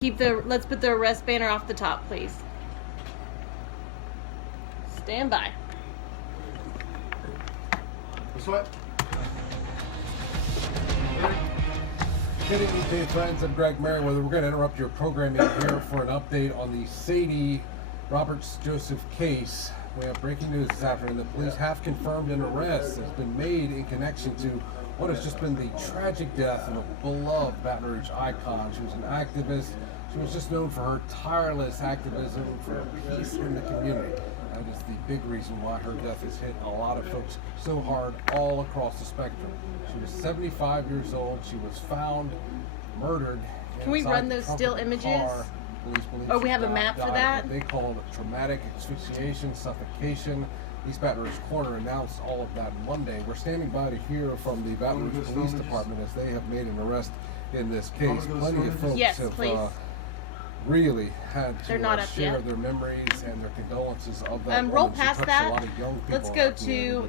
Let's put the arrest banner off the top, please. Stand by. This way. Good evening, friends. I'm Greg Merriweather. We're going to interrupt your programming here for an update on the Sadie Roberts-Joseph case. We have breaking news this afternoon. The police have confirmed an arrest has been made in connection to what has just been the tragic death of a beloved Baton Rouge icon. She was an activist. She was just known for her tireless activism for peace in the community. That is the big reason why her death has hit a lot of folks so hard all across the spectrum. She was 75 years old. She was found murdered. Can we run those still images? Police believe we have a map for that? What they called traumatic asphyxiation, suffocation. East Baton Rouge Coroner announced all of that Monday. We're standing by to hear from the Baton Rouge Police Department as they have made an arrest in this case. Plenty of folks have really had to share their memories and their condolences of that. Roll past that. A lot of young people. Let's go to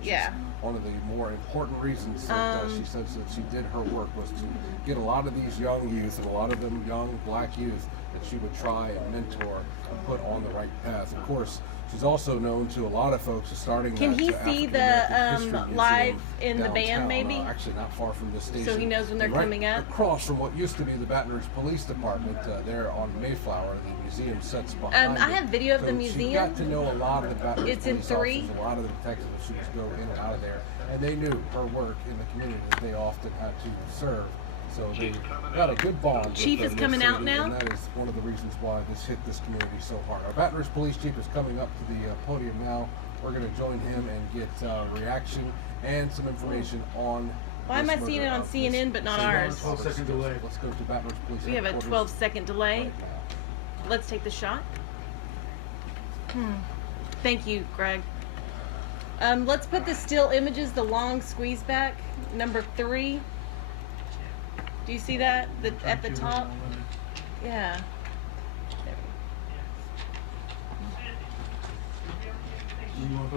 one of the more important reasons that she says that she did her work was to get a lot of these young youth, and a lot of them young black youth, that she would try and mentor and put on the right path. Of course, she's also known to a lot of folks starting. Can he see the live in the band, maybe? Actually, not far from this station. So he knows when they're coming up? Across from what used to be the Baton Rouge Police Department, there on Mayflower, the museum sets behind I have video of the museum. She got to know a lot of the Baton Rouge It's in police 3. officers, a lot of the detectives that she would go in and out of there, and they knew her work in the community that they often had to serve. So they got a good bond. Chief is coming out now? And that is one of the reasons why this hit this community so hard. Our Baton Rouge Police Chief is coming up to the podium now. We're going to join him and get reaction and some information on. Why am I seeing it on CNN but not ours? 12-second delay. Let's go to Baton Rouge Police. We have a 12-second delay. Let's take the shot. Thank you, Greg. Let's put the still images, the long squeeze back, number 3. Do you see that? At the top? Yeah.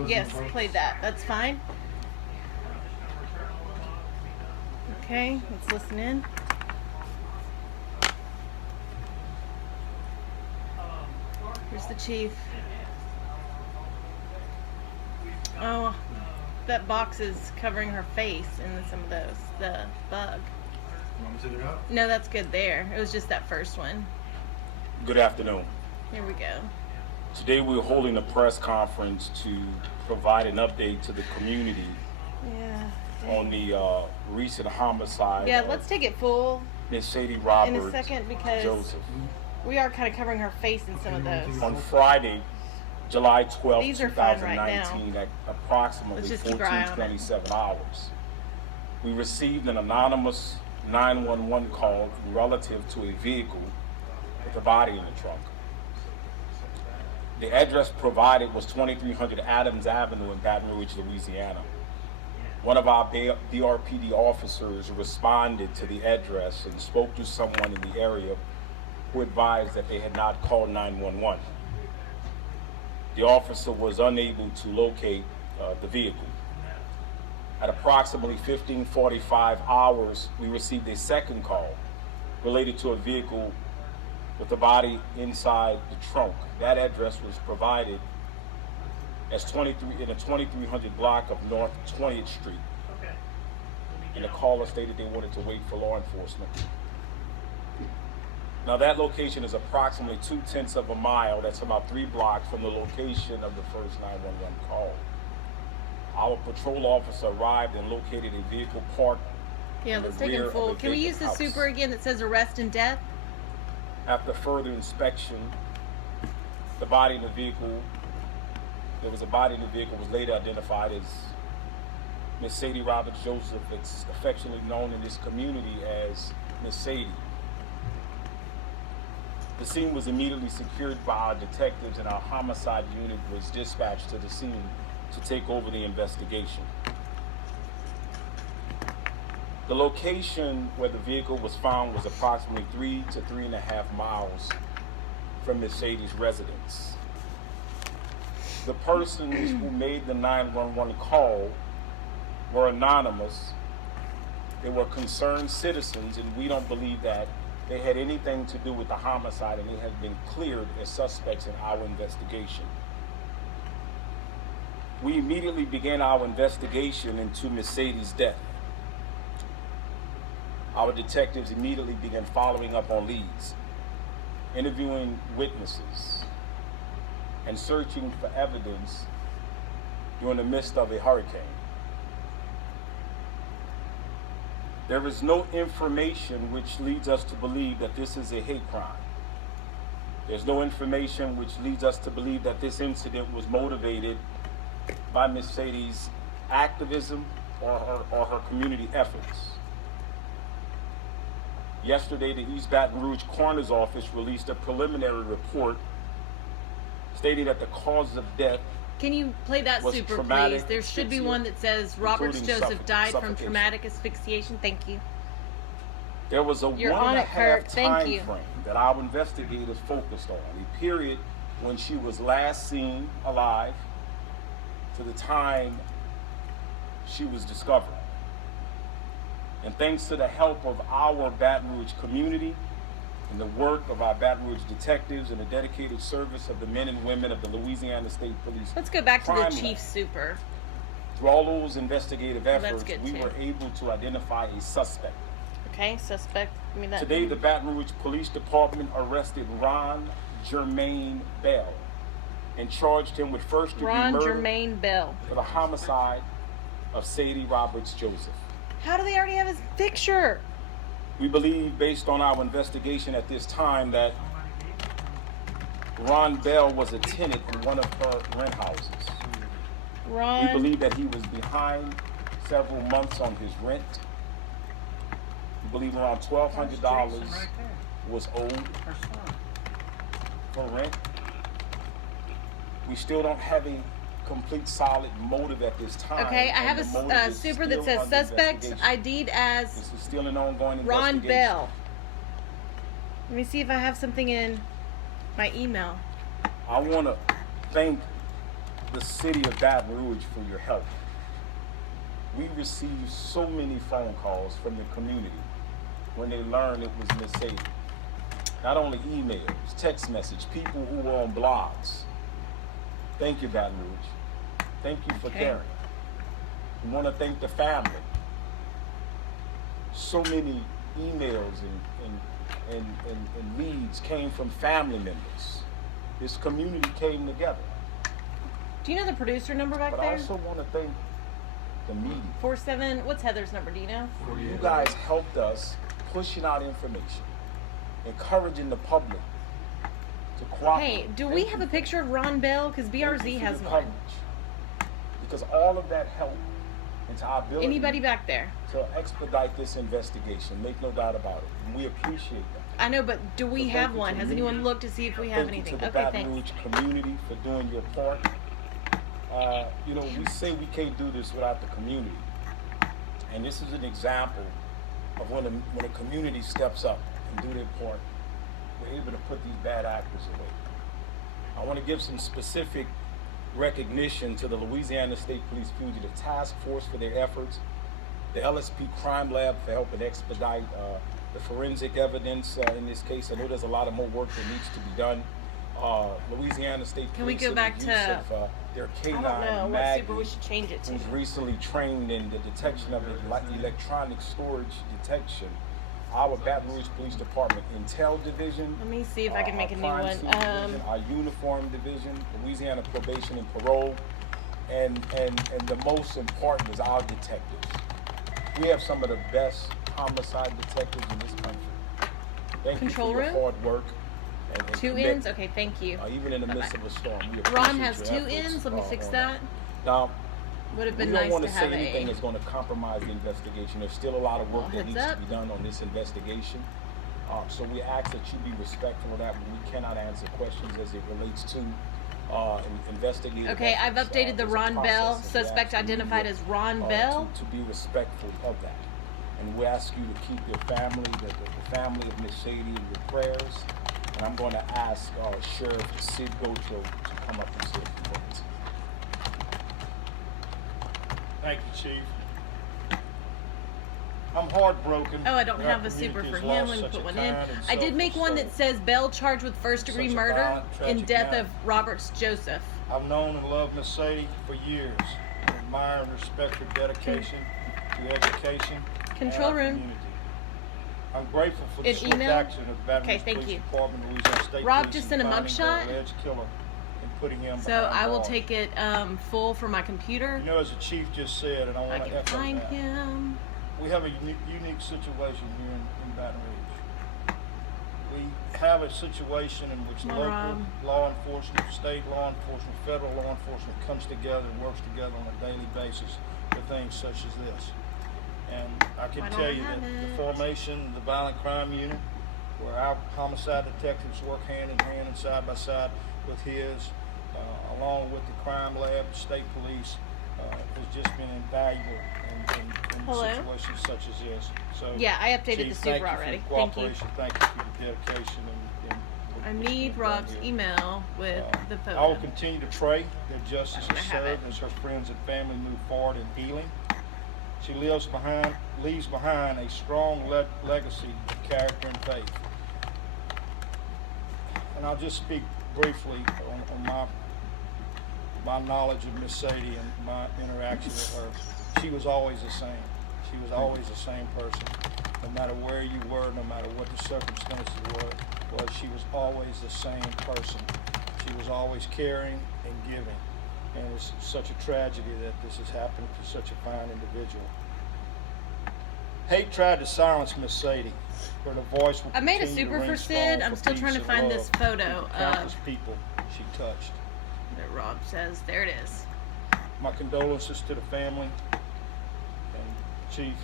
Yes, play that. That's fine. Okay, let's listen in. Here's the chief. Oh, that box is covering her face in some of those. The bug. No, that's good there. It was just that first one. Good afternoon. Here we go. Today we're holding a press conference to provide an update to the community on the recent homicide. Yeah, let's take it full Miss Sadie Roberts in a second because Joseph. We are kind of covering her face in some of those. On Friday, July 12, These are fine right 2019, at approximately 14:27 hours, we received an anonymous 911 call relative to a vehicle with a body in the trunk. The address provided was 2300 Adams Avenue in Baton Rouge, Louisiana. One of our BRPD officers responded to the address and spoke to someone in the area who advised that they had not called 911. The officer was unable to locate the vehicle. At approximately 15:45 hours, we received a second call related to a vehicle with the body inside the trunk. That address was provided as 23 in the 2300 block of North 20th Street. And the caller stated they wanted to wait for law enforcement. Now that location is approximately 0.2 of a mile. That's about 3 blocks from the location of the first 911 call. Our patrol officer arrived and located a vehicle parked. Yeah, let's take it full. Can we use the super again that says arrest and death? After further inspection, the body in the vehicle, there was a body in the vehicle, was later identified as Miss Sadie Roberts-Joseph, affectionately known in this community as Miss Sadie. The scene was immediately secured by our detectives, and our homicide unit was dispatched to the scene to take over the investigation. The location where the vehicle was found was approximately 3 to 3.5 miles from Miss Sadie's residence. The persons who made the 911 call were anonymous. They were concerned citizens, and we don't believe that they had anything to do with the homicide, and they have been cleared as suspects in our investigation. We immediately began our investigation into Miss Sadie's death. Our detectives immediately began following up on leads, interviewing witnesses, and searching for evidence during the midst of a hurricane. There is no information which leads us to believe that this is a hate crime. There's no information which leads us to believe that this incident was motivated by Miss Sadie's activism or her community efforts. Yesterday, the East Baton Rouge Coroner's Office released a preliminary report stating that the cause of death Can you play that was super, traumatic please? There should be asphyxia, one that says Roberts-Joseph including died from suffocation. traumatic asphyxiation. Thank you. There was a You're one on and a it, half Kirk. Thank time you. frame that our investigators focused on, a period when she was last seen alive to the time she was discovered. And thanks to the help of our Baton Rouge community and the work of our Baton Rouge detectives and the dedicated service of the men and women of the Louisiana State Police. Let's go back to the Crime chief Lab. super. Through all those investigative Well, efforts, that's good, we too. were able to identify a suspect. Okay, suspect. Give me that. Today, the Baton Rouge Police Department arrested Ron Jermaine Bell and charged him with first-degree Ron murder Jermaine Bell. for the homicide of Sadie Roberts-Joseph. How do they already have his picture? We believe, based on our investigation at this time, that Ron Bell was a tenant in one of her rent houses. Ron. We believe that he was behind several months on his rent. We believe around $1,200 was owed for rent. We still don't have a complete solid motive at this time. Okay, I have and the a motive is super still that says under suspect investigation. ID'd as This is still an ongoing Ron investigation. Bell. Let me see if I have something in my email. I want to thank the city of Baton Rouge for your help. We received so many phone calls from the community when they learned it was Miss Sadie. Not only emails, text message, people who were on blogs. Thank you, Baton Rouge. Thank you for Okay. caring. We want to thank the family. So many emails and leads came from family members. This community came together. Do you know the producer number back But I there? also want to thank the media. 47. What's Heather's number? Do you know? You guys helped us pushing out information, encouraging the public to cooperate. Hey, do we have a picture of Ron Bell? Because Thank you BRZ for has your one. coverage. Because all of that helped into our ability Anybody back there? to expedite this investigation. Make no doubt about it. And we appreciate that. I know, but do we So thank have you to one? the Has media. anyone looked to see if we have Thank you anything? to the Okay, Baton thanks. Rouge community for doing your part. You know, we say we can't do this without the community. And this is an example of when a community steps up and do their part, we're able to put these bad actors away. I want to give some specific recognition to the Louisiana State Police Fugitive Task Force for their efforts, the LSP Crime Lab for helping expedite the forensic evidence in this case. I know there's a lot of more work that needs to be done. Louisiana State Can we Police go back and the to- use of their I K9 don't know what Maggie, super we should change it to. who's recently trained in the detection of electronic storage detection. Our Baton Rouge Police Department Intel Division. Let me see if I can make a new our one. crime scene division, our uniform division, Louisiana Probation and Parole, and the most important is our detectives. We have some of the best homicide detectives in this country. Thank Control you for room? your hard work. And 2 commitment. ends? Okay, thank you. Even in the midst Bye-bye. of a storm, we Ron appreciate has your 2 efforts, ends. Let me fix on that. Now, Would have we been don't nice want to to say have anything a. that's going to compromise the investigation. There's still a lot of work Well, that heads needs up. to be done on this investigation. So we ask that you be respectful of that when we cannot answer questions as it relates to investigative Okay, I've efforts. updated the There's a Ron process, Bell, and we suspect ask the identified media, as Ron Bell. to be respectful of that. And we ask you to keep your family, the family of Miss Sadie, in your prayers. And I'm going to ask Sheriff Sid Gotro to come up and say a few words. Thank you, Chief. I'm heartbroken. Oh, I don't that our have a super community for has him. lost Let me such put a one in. kind and I did make selfless one that soul. says Bell charged with first-degree Such a murder violent, in tragic death man. of Roberts-Joseph. I've known and loved Miss Sadie for years. I admire and respect her dedication to education Control and our room. community. I'm grateful for the An swift email? action of the Baton Okay, Rouge thank Police you. Department, Louisiana State Rob Police, just in sent a finding their mugshot. alleged killer and putting him So behind I will bars. take it full for my computer. You know, as the chief just said, and I I want to can echo find that, him. we have a unique situation here in Baton Rouge. We have a situation in which Come on, local Rob. law enforcement, state law enforcement, federal law enforcement comes together and works together on a daily basis for things such as this. And I can Why don't tell I you that have the it? formation of the violent crime unit, where our homicide detectives work hand in hand and side by side with his, along with the crime lab, the state police, has just been invaluable in Hello? situations such as this. So, Yeah, I updated Chief, the thank super you already. For your Thank you. cooperation. Thank you for your dedication. I what's need being done Rob's here. email with the photo. I will continue to pray that justice I'm is gonna have served it. as her friends and family move forward in healing. She leaves behind a strong legacy of character and faith. And I'll just speak briefly on my knowledge of Miss Sadie and my interaction with her. She was always the same. She was always the same person. No matter where you were, no matter what the circumstances were, she was always the same person. She was always caring and giving. And it's such a tragedy that this has happened to such a fine individual. Hate tried to silence Miss Sadie, but her voice will I made a continue to super ring for strong Sid. I'm for still peace trying to and find love this to photo the countless of people she touched. that Rob says. There it is. My condolences to the family. And Chief,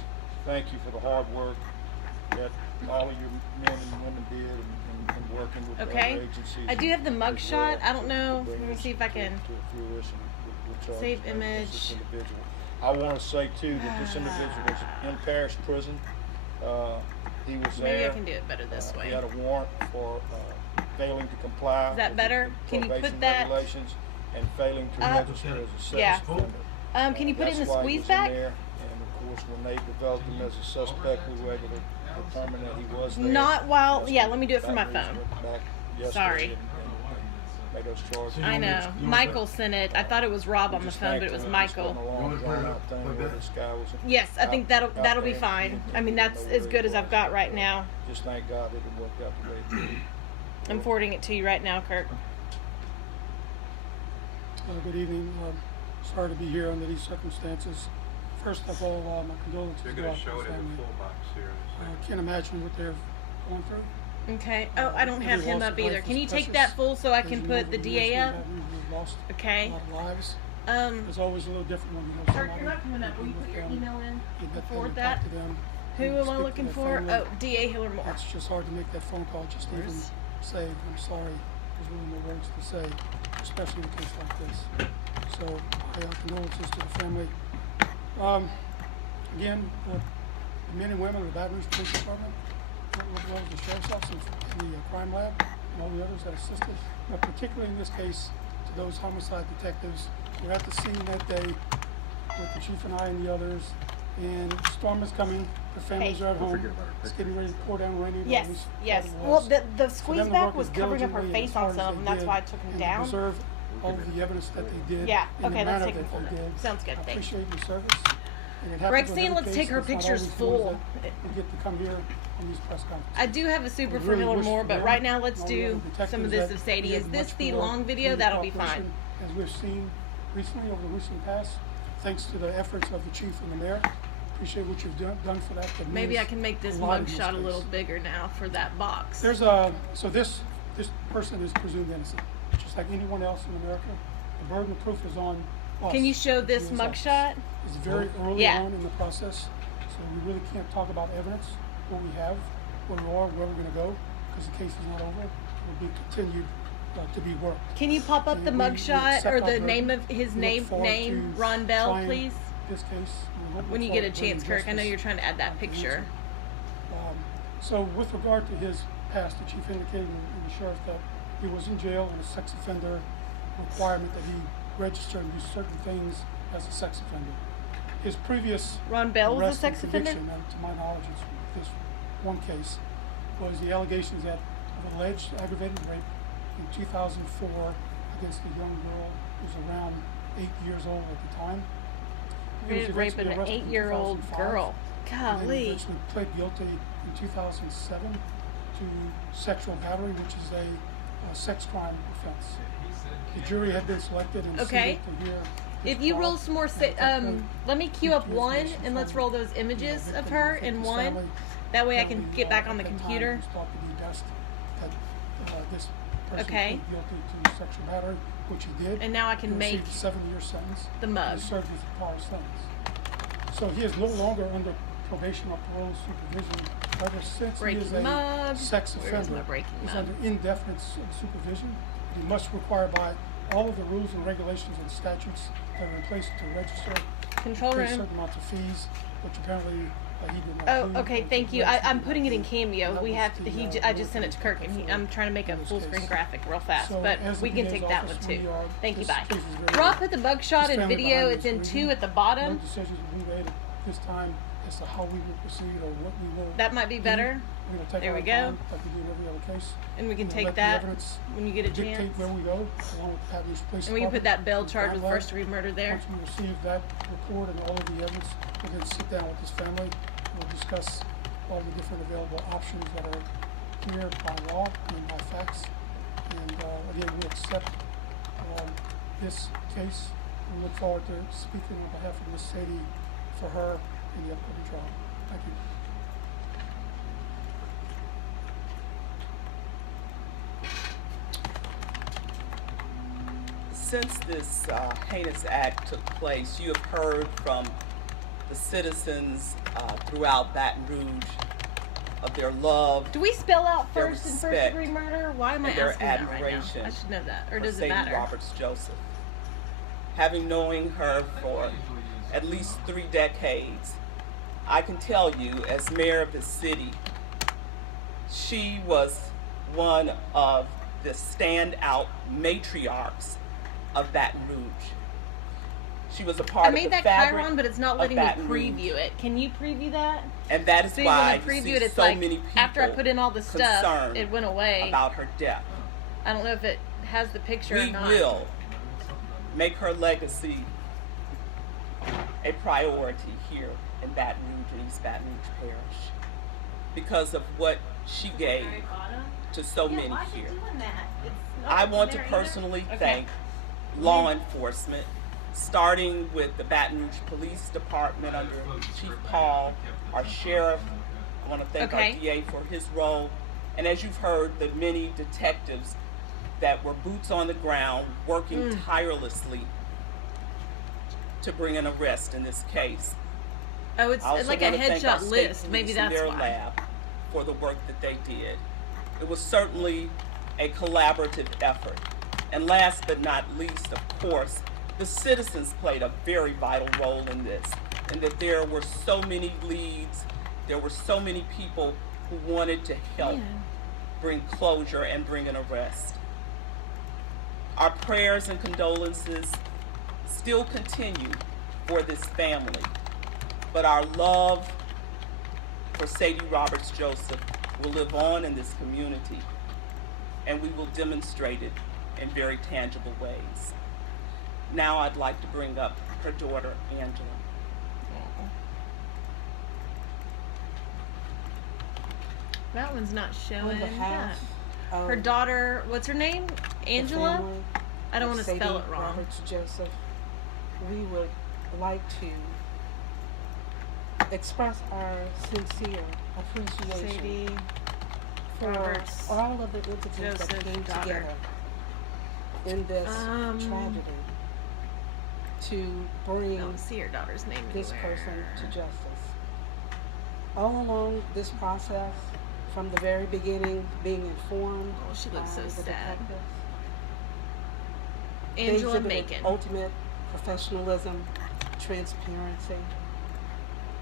thank you for the hard work that all of your men and women did in working with Okay. other agencies. I do have the as well mugshot. I don't to know. bring Let me this see if I to can fruition with charges save made against this image. individual. I want to say too that this individual was in Parish Prison. He was there. Maybe I can do it better this He way. had a warrant for failing to comply. Is that with better? the Can you put probation that- regulations and failing to register as a sex yeah. offender. Can you put it in the That's why he squeeze was in back? there. And of course, when they developed him as a suspect, we were able to determine that he was there. Not while. That's Yeah, when let me do it from my Baton Rouge phone. went back yesterday Sorry. and made those charges. I know. Michael sent it. I thought it was Rob on the phone, but it was Michael. Yes, I think that'll be fine. I mean, that's as good as I've got right now. Just thank God that it worked out the way it did. I'm forwarding it to you right now, Kirk. Good evening. Sorry to be here under these circumstances. First of all, my condolences They're to going our to show it in family. the full box here. in a second. Can't imagine what they're going through. Okay. Oh, I don't have Every him loss up of life either. is Can you take precious. that full so I As can you know, put over the the years, DA up? we've lost Okay. a lot of lives. Um, It's always a little different when you know Kirk, somebody. you're not coming up. Will you with put your them, email in? you let them Forward talk that. to them, Who you am I speak to looking their for? family. Oh, DA Hiller Moore. It's just hard to make that phone call, just even Where's- say, I'm sorry. There's really no words to say, especially in a case like this. So, condolences to the family. Again, the men and women of the Baton Rouge Police Department, as well as the Sheriff's Office and the crime lab, and all the others that assisted, but particularly in this case, to those homicide detectives who were at the scene that day with the chief and I and the others, and storm is coming, the families Hey. are at Don't home, forget about our it's getting ready to pour down rainy. Yes, days, yes. flood Well, was. the For squeeze them to back work was as covering up her diligently face as hard on as some of they them. That's did, why I took them and down. to preserve all of the evidence that they did. Yeah, in the okay, let's manner take that them they full. did. Sounds good, I thanks. appreciate your service. And it happens Greg's with saying every let's case, take her it's not pictures always full. ones that we get to come here on these press conferences. I do have a super I for really Hiller wish Moore, for but them right now let's and all the do other detectives some of this that of Sadie. we Is have this much the more long video? community That'll be cooperation, fine. As we've seen recently over the recent past, thanks to the efforts of the chief and the mayor. Appreciate what you've done for that. That Maybe means I can make this a lot in this mugshot a case. little bigger now for that box. There's so this person is presumed innocent, just like anyone else in America. The burden of proof is on us. Can you show this as officers. mugshot? It's very early Yeah. on in the process, so we really can't talk about evidence, what we have, where we are, where we're going to go, because the case is not over. It will be continued to be worked. Can you pop up the We mugshot accept or our the burden. name of his We look forward name, to Ron Bell, trying please? This case. We look When you forward get a to bringing chance, Kirk. I know justice you're trying to add that to the picture. answer. So with regard to his past, the chief indicated in the sheriff that he was in jail and a sex offender requirement that he register and do certain things as a sex offender. His previous Ron Bell was a arrest and sex offender? conviction, and to my knowledge, it's this one case, was the allegations that of alleged aggravated rape in 2004 against a young girl who was around 8 years old at the time. He was Rape eventually an arrested in 8-year-old 2005, girl. and then he Golly. eventually pled guilty in 2007 to sexual battery, which is a sex crime offense. The jury had been selected and Okay. seated to hear his If you trial, roll some more, and at that point, let me queue up his one information and let's from roll those images the of victim her and in victim's one. family, That way I apparently, can get back on the at that time, computer. it was thought to be best that this person Okay. plead guilty to sexual battery, which he did. And now I can He make received a 7-year sentence. the and mug. he served his prior sentence. So he is no longer under probation or parole supervision. However, since he Breaking is a mug. sex Where's offender, my breaking he's mug? under indefinite supervision. He must require by all of the rules and regulations and statutes that are in place to register, Control pay room. certain amounts of fees, which apparently he did not Oh, do, okay, or thank you. registered I'm did putting not it in do. Cameo. That We was have the, to, I just sent it to Kirk, and I'm trying to make a in this full screen case. graphic real fast, So, but as we the can DA's take that office, one too. we are- Thank you, this bye. case is very- Rob put the mug shot this in family video. behind It's the in screen. 2 at the No bottom. decisions will be made at this time as to how we will proceed or what we will. That might be do. better. We're gonna take There our we go. time, like we do in every other case. And we can We'll take let the that evidence when you get a dictate chance. where we go, along with Patton Beach Police And we can put Department that Bell and charge crime with lab. first degree murder there. Once we receive that report and all of the evidence, we'll then sit down with this family. We'll discuss all the different available options that are here by law and by facts. And again, we accept this case. We look forward to speaking on behalf of Ms. Sadie for her in the upcoming trial. Thank you. Since this heinous act took place, you have heard from the citizens throughout Baton Rouge of their love Do we spell out Their first and first respect degree murder? Why am I and their asking that right now? admiration I should know that. Or for does it Sadie matter? Roberts-Joseph. Having known her for at least 3 decades, I can tell you, as mayor of the city, she was one of the standout matriarchs of Baton Rouge. She was a part I of made the that fabric Chiron, but it's not of letting me Baton Rouge. preview it. Can you preview that? And that is See, why when I you preview see it, it's so like many people after I put in all the stuff, concerned it went away. about her death. I don't know if it has the picture or We not. will make her legacy a priority here in Baton Rouge and East Baton Rouge Parish because of what she gave to so many here. I want to personally thank law enforcement, starting with the Baton Rouge Police Department under Chief Paul, our sheriff. I want to thank Okay. our DA for his role. And as you've heard, the many detectives that were boots on the ground working tirelessly to bring an arrest in this case. Oh, it's I also like a want to thank our headshot state list. Maybe police and that's their why. lab for the work that they did. It was certainly a collaborative effort. And last but not least, of course, the citizens played a very vital role in this, and that there were so many leads, there were so many people who wanted to help Man. bring closure and bring an arrest. Our prayers and condolences still continue for this family, but our love for Sadie Roberts-Joseph will live on in this community, and we will demonstrate it in very tangible ways. Now I'd like to bring up her daughter, Angela. That one's not showing. On behalf that. of Her daughter, what's her name? the Angela? family I don't of want to spell it Sadie wrong. Roberts-Joseph, we would like to express our sincere appreciation Sadie for Roberts all of the entities that Joseph, came daughter. together in this tragedy to I bring don't see her daughter's name this anywhere. person to justice. All along this process, from the very beginning, being informed Oh, she looks so by the sad. detectives, they Angela exhibited Macon. ultimate professionalism, transparency,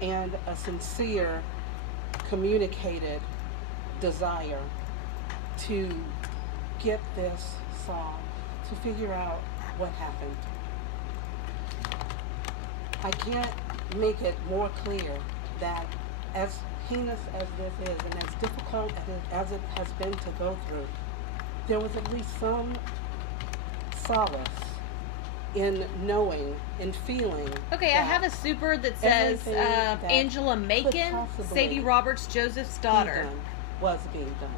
and a sincere, communicated desire to get this solved, to figure out what happened. I can't make it more clear that as heinous as this is and as difficult as it has been to go through, there was at least some solace in knowing and feeling. Okay, I have a super that says everything that Angela could Macon, possibly Sadie Roberts-Joseph's daughter. Was being done.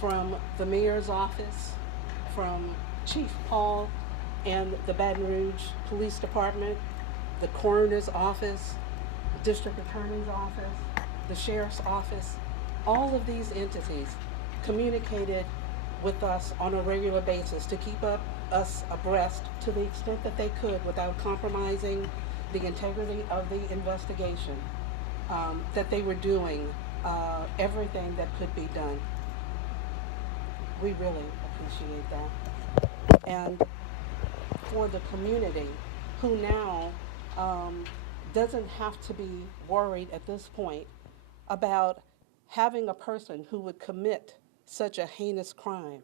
From the mayor's office, from Chief Paul and the Baton Rouge Police Department, the coroner's office, district attorney's office, the sheriff's office, all of these entities communicated with us on a regular basis to keep us abreast to the extent that they could without compromising the integrity of the investigation, that they were doing everything that could be done. We really appreciate that. And for the community who now doesn't have to be worried at this point about having a person who would commit such a heinous crime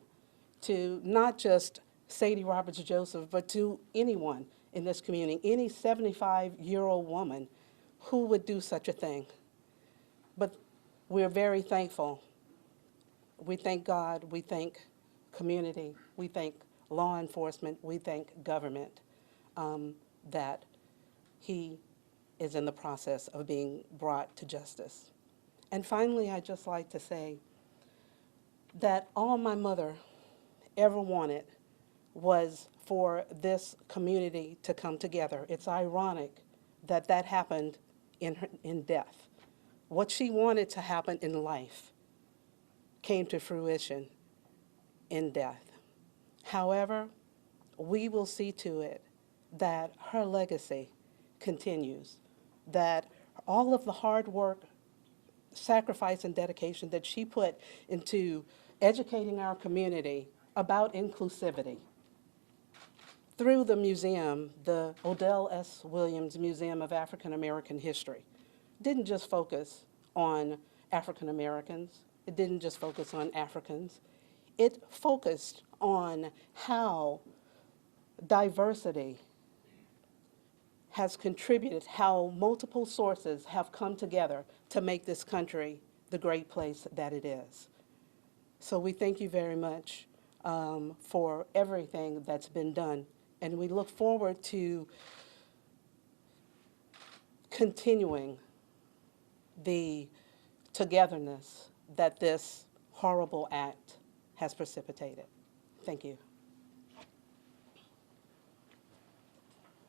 to not just Sadie Roberts-Joseph, but to anyone in this community, any 75-year-old woman who would do such a thing. But we're very thankful. We thank God, we thank community, we thank law enforcement, we thank government that he is in the process of being brought to justice. And finally, I'd just like to say that all my mother ever wanted was for this community to come together. It's ironic that that happened in death. What she wanted to happen in life came to fruition in death. However, we will see to it that her legacy continues, that all of the hard work, sacrifice, and dedication that she put into educating our community about inclusivity through the museum, the Odell S. Williams Museum of African American History, didn't just focus on African Americans, it didn't just focus on Africans, it focused on how diversity has contributed, how multiple sources have come together to make this country the great place that it is. So we thank you very much for everything that's been done, and we look forward to continuing the togetherness that this horrible act has precipitated. Thank you.